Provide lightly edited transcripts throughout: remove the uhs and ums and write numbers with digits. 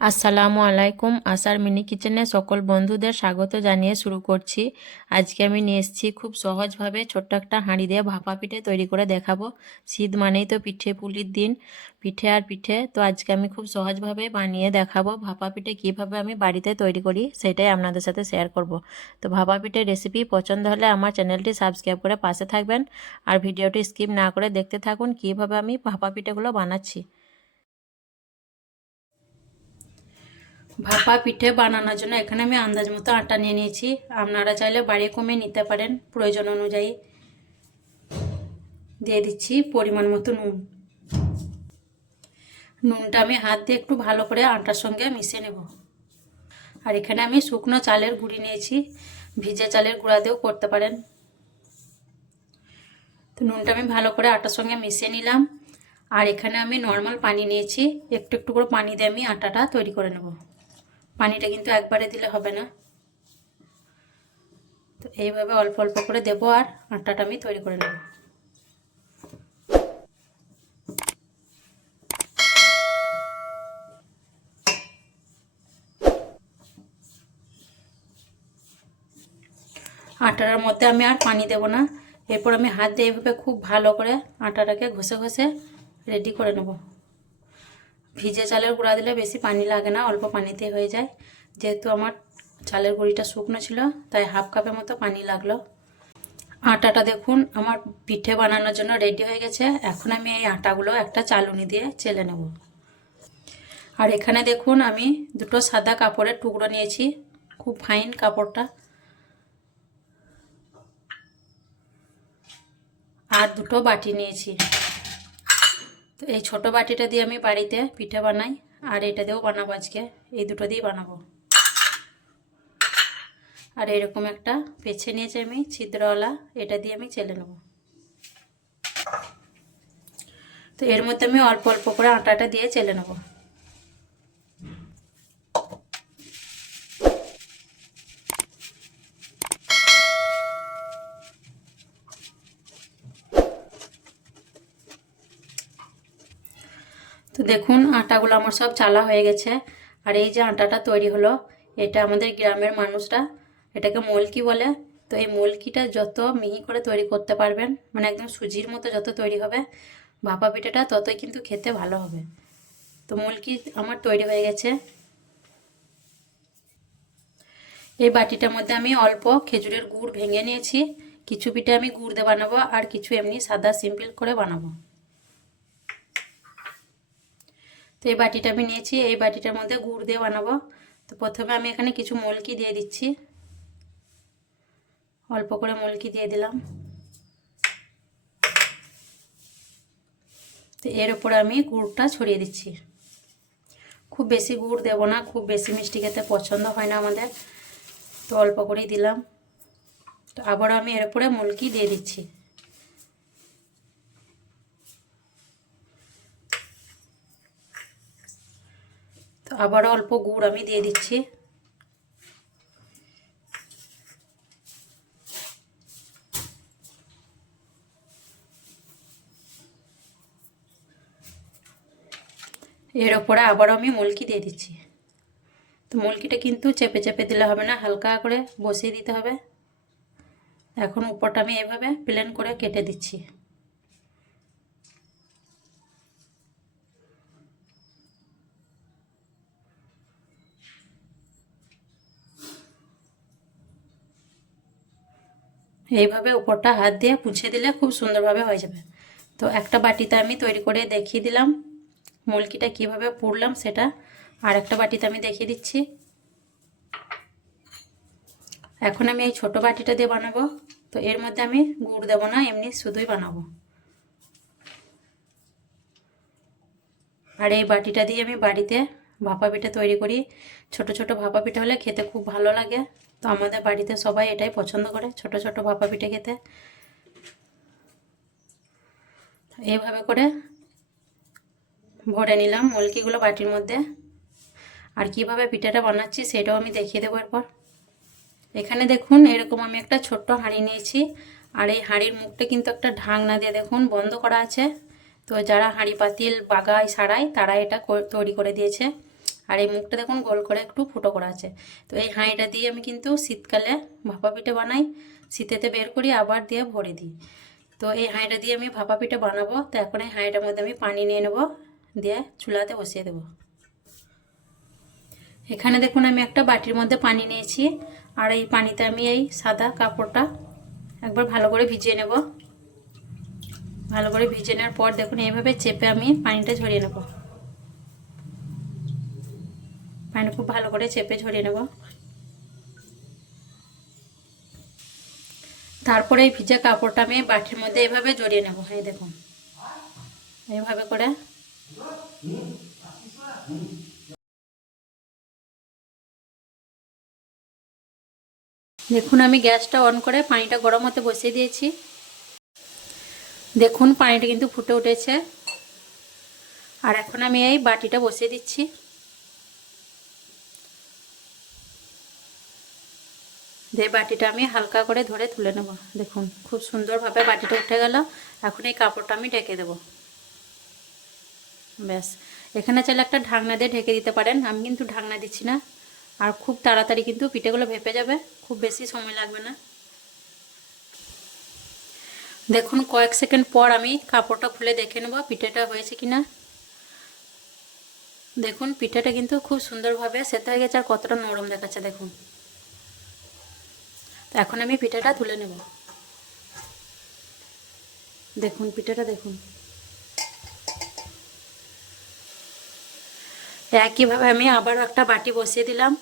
আসসালামু আলাইকুম। আসার মিনি কিচেনে সকল বন্ধুদের স্বাগত জানিয়ে শুরু করছি। আজকে আমি নিয়ে এসেছি খুব সহজভাবে ছোট্ট একটা হাঁড়ি দিয়ে ভাপা পিঠে তৈরি করে দেখাবো। শীত মানেই তো পিঠে পুলির দিন, পিঠে আর পিঠে। তো আজকে আমি খুব সহজভাবে বানিয়ে দেখাবো ভাপা পিঠে কীভাবে আমি বাড়িতে তৈরি করি, সেটাই আপনাদের সাথে শেয়ার করব। তো ভাপা পিঠের রেসিপি পছন্দ হলে আমার চ্যানেলটি সাবস্ক্রাইব করে পাশে থাকবেন, আর ভিডিওটি স্কিপ না করে দেখতে থাকুন কীভাবে আমি ভাপা পিঠেগুলো বানাচ্ছি। ভাপা পিঠে বানানোর জন্য এখানে আমি আন্দাজ মতো আটা নিয়ে নিয়েছি। আপনারা চাইলে বাড়িয়ে কমিয়ে নিতে পারেন প্রয়োজন অনুযায়ী। দিয়ে দিচ্ছি পরিমাণ মতো নুন। নুনটা আমি হাত দিয়ে একটু ভালো করে আটার সঙ্গে মিশিয়ে নেব। আর এখানে আমি শুকনো চালের গুঁড়ি নিয়েছি, ভিজে চালের গুঁড়া দিয়েও করতে পারেন। তো নুনটা আমি ভালো করে আটার সঙ্গে মিশিয়ে নিলাম। আর এখানে আমি নর্মাল পানি নিয়েছি, একটু একটু করে পানি দিয়ে আমি আটাটা তৈরি করে নেব। পানিটা কিন্তু একবারে দিলে হবে না, তো এইভাবে অল্প অল্প করে দেবো আর আটাটা আমি তৈরি করে নেব। আটার মধ্যে আমি আর পানি দেব না। এরপর আমি হাত দিয়ে এইভাবে খুব ভালো করে আটাটাকে ঘষে ঘষে রেডি করে নেব। ভিজে চালের গুঁড়া দিলে বেশি পানি লাগে না, অল্প পানিতে হয়ে যায়। যেহেতু আমার চালের গুঁড়িটা শুকনো ছিল তাই হাফ কাপের মতো পানি লাগলো। আটাটা দেখুন আমার পিঠে বানানোর জন্য রেডি হয়ে গেছে। এখন আমি এই আটাগুলো একটা চালুনি দিয়ে চেলে নেব। আর এখানে দেখুন আমি দুটো সাদা কাপড়ের টুকরো নিয়েছি, খুব ফাইন কাপড়টা। আর দুটো বাটি নিয়েছি। তো এই ছোটো বাটিটা দিয়ে আমি বাড়িতে পিঠে বানাই, আর এটা দিয়েও বানাবো আজকে। এই দুটো দিয়েই বানাবো। আর এরকম একটা পেছে নিয়েছি আমি ছিদ্রওয়ালা, এটা দিয়ে আমি চেলে নেব। তো এর মধ্যে আমি অল্প অল্প করে আটাটা দিয়ে চেলে নেব। তো দেখুন আটাগুলো আমার সব চালা হয়ে গেছে। আর এই যে আটাটা তৈরি হলো, এটা আমাদের গ্রামের মানুষরা এটাকে মলকি বলে। তো এই মলকিটা যত মিহি করে তৈরি করতে পারবেন, মানে একদম সুজির মতো যত তৈরি হবে, ভাপা পিঠাটা ততই কিন্তু খেতে ভালো হবে। তো মলকি আমার তৈরি হয়ে গেছে। এই বাটিটার মধ্যে আমি অল্প খেজুরের গুড় ভেঙে নিয়েছি। কিছু পিঠে আমি গুড় দিয়ে বানাবো আর কিছু এমনি সাদা সিম্পল করে বানাবো। তো এই বাটিটা আমি নিয়েছি, এই বাটিটার মধ্যে গুড় দিয়ে বানাবো। তো প্রথমে আমি এখানে কিছু মলকি দিয়ে দিচ্ছি, অল্প করে মলকি দিয়ে দিলাম। তো এর উপরে আমি গুড়টা ছড়িয়ে দিচ্ছি। খুব বেশি গুড় দেব না, খুব বেশি মিষ্টি খেতে পছন্দ হয় না আমাদের, তো অল্প করেই দিলাম। তো আবারও আমি এর উপরে মলকি দিয়ে দিচ্ছি। তো আবারও অল্প গুড় আমি দিয়ে দিচ্ছি। এর ওপরে আবারও আমি মলকি দিয়ে দিচ্ছি। তো মলকিটা কিন্তু চেপে চেপে দিলে হবে না, হালকা করে বসিয়ে দিতে হবে। এখন উপরটা আমি এভাবে প্লেন করে কেটে দিচ্ছি। এইভাবে উপরটা হাত দিয়ে পুছে দিলে খুব সুন্দরভাবে হয়ে যাবে। তো একটা বাটিতে আমি তৈরি করে দেখিয়ে দিলাম মলকিটা কিভাবে পুরলাম সেটা। আর একটা বাটিতে আমি দেখিয়ে দিচ্ছি। এখন আমি এই ছোট বাটিটা দিয়ে বানাবো। তো এর মধ্যে আমি গুড় দেবো না, এমনি শুধুই বানাবো। আর এই বাটিটা দিয়ে আমি বাড়িতে ভাপা পিঠা তৈরি করি। ছোট ছোট ভাপা পিঠা হলে খেতে খুব ভালো লাগে। তো আমাদের বাড়িতে সবাই এটাই পছন্দ করে, ছোট ছোট ভাপা পিঠে খেতে। এইভাবে করে ভরে নিলাম মলকিগুলো বাটির মধ্যে। আর কিভাবে পিঠাটা বানাচ্ছি সেটাও আমি দেখিয়ে দেবো এরপর। এখানে দেখুন এরকম আমি একটা ছোট্ট হাঁড়ি নিয়েছি। আর এই হাঁড়ির মুখটা কিন্তু একটা ঢাকনা দিয়ে দেখুন বন্ধ করা আছে। তো যারা হাঁড়ি পাতিল বাগায় সারায় তারা এটা তৈরি করে দিয়েছে। আর এই মুখটা দেখুন গোল করে একটু ফুটো করা আছে। তো এই হাঁড়িটা দিয়ে আমি কিন্তু শীতকালে ভাপা পিঠে বানাই, শীতেতে বের করি আবার দিয়ে ভরে দিই। তো এই হাঁড়িটা দিয়ে আমি ভাপা পিঠে বানাবো। তো এখন এই হাঁড়িটার মধ্যে আমি পানি নিয়ে নেব, দিয়ে চুলাতে বসিয়ে দেবো। এখানে দেখুন আমি একটা বাটির মধ্যে পানি নিয়েছি, আর এই পানিতে আমি এই সাদা কাপড়টা একবার ভালো করে ভিজিয়ে নেব। ভালো করে ভিজে নেওয়ার পর দেখুন এইভাবে চেপে আমি পানিটা ঝরিয়ে নেব। পানি খুব ভালো করে চেপে ঝরিয়ে নেব। তারপরে এই ভিজা কাপড়টা আমি বাটির মধ্যে এইভাবে জড়িয়ে নেব। এই দেখুন এইভাবে করে। দেখুন আমি গ্যাসটা অন করে পানিটা গরম হতে বসিয়ে দিয়েছি। দেখুন পানিটা কিন্তু ফুটে উঠেছে। আর এখন আমি এই বাটিটা বসিয়ে দিচ্ছি। দিয়ে বাটিটা আমি হালকা করে ধরে তুলে নেব। দেখুন খুব সুন্দরভাবে বাটিটা উঠে গেল। এখন এই কাপড়টা আমি ঢেকে দেব। ব্যাস, এখানে চাইলে একটা ঢাকনা দিয়ে ঢেকে দিতে পারেন, আমি কিন্তু ঢাকনা দিচ্ছি না। আর খুব তাড়াতাড়ি কিন্তু পিঠেগুলো ভেপে যাবে, খুব বেশি সময় লাগবে না। দেখুন কয়েক সেকেন্ড পর আমি কাপড়টা খুলে দেখে নেব পিঠেটা হয়েছে কিনা। দেখুন পিঠেটা কিন্তু খুব সুন্দরভাবে সেদ্ধ হয়ে গেছে, আর কতটা নরম দেখাচ্ছে দেখুন। তো এখন আমি পিঠেটা তুলে নেব। দেখুন পিঠেটা দেখুন। একইভাবে আমি আবার একটা বাটি বসিয়ে দিলাম,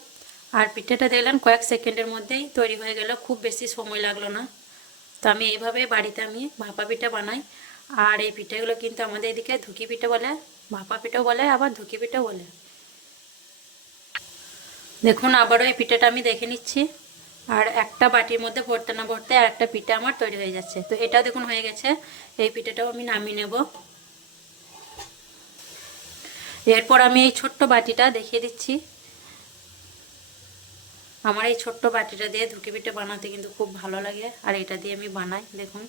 আর পিঠেটা দেখলেন কয়েক সেকেন্ডের মধ্যেই তৈরি হয়ে গেল, খুব বেশি সময় লাগলো না। তো আমি এইভাবে বাড়িতে আমি ভাপা পিঠা বানাই। আর এই পিঠেগুলো কিন্তু আমাদের এদিকে ধুকি পিঠে বলে, ভাপা পিঠাও বলে, আবার ধুকি পিঠাও বলে। দেখুন আবারও এই পিঠাটা আমি দেখে নিচ্ছি, আর একটা বাটির মধ্যে ভরতে না ভরতে আর একটা পিঠা আমার তৈরি হয়ে যাচ্ছে। তো এটাও দেখুন হয়ে গেছে। এই পিঠাটাও আমি নামিয়ে নেব। এরপর আমি এই ছোট্ট বাটিটা দেখিয়ে দিচ্ছি। আমার এই ছোট্ট বাটিটা দিয়ে ধুকি পিঠে বানাতে কিন্তু খুব ভালো লাগে, আর এটা দিয়ে আমি বানাই। দেখুন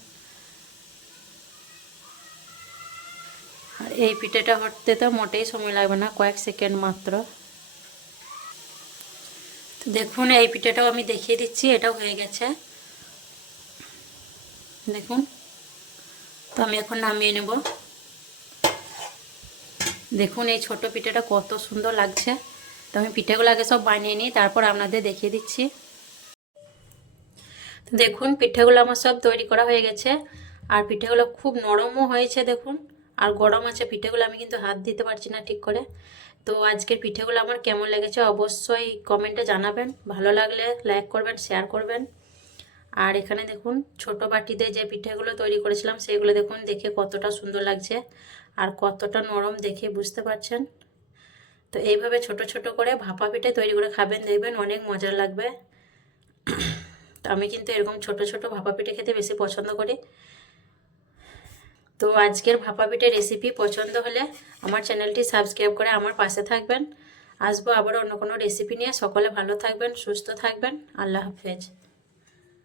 আর এই পিঠেটা হতে তো মোটেই সময় লাগবে না, কয়েক সেকেন্ড মাত্র। তো দেখুন এই পিঠেটাও আমি দেখিয়ে দিচ্ছি, এটাও হয়ে গেছে দেখুন। তো আমি এখন নামিয়ে নেব। দেখুন এই ছোট পিঠেটা কত সুন্দর লাগছে। তো আমি পিঠেগুলো আগে সব বানিয়ে নিই, তারপর আপনাদের দেখিয়ে দিচ্ছি। তো দেখুন পিঠেগুলো আমার সব তৈরি করা হয়ে গেছে, আর পিঠেগুলো খুব নরমও হয়েছে দেখুন। আর গরম আছে পিঠেগুলো, আমি কিন্তু হাত দিতে পারছি না ঠিক করে। তো আজকের পিঠেগুলো আমার কেমন লেগেছে অবশ্যই কমেন্টে জানাবেন। ভালো লাগলে লাইক করবেন, শেয়ার করবেন। আর এখানে দেখুন ছোট বাটিতে যে পিঠেগুলো তৈরি করেছিলাম সেগুলো দেখুন, দেখে কতটা সুন্দর লাগছে আর কতটা নরম দেখে বুঝতে পারছেন। তো এইভাবে ছোট ছোট করে ভাপা পিঠে তৈরি করে খাবেন, দেখবেন অনেক মজার লাগবে। তো আমি কিন্তু এরকম ছোট ছোট ভাপা পিঠে খেতে বেশি পছন্দ করি। তো আজকের ভাপা পিঠে রেসিপি পছন্দ হলে আমার চ্যানেলটি সাবস্ক্রাইব করে আমার পাশে থাকবেন। আসবো আবার অন্য কোনো রেসিপি নিয়ে। সকলে ভালো থাকবেন, সুস্থ থাকবেন। আল্লাহ হাফেজ।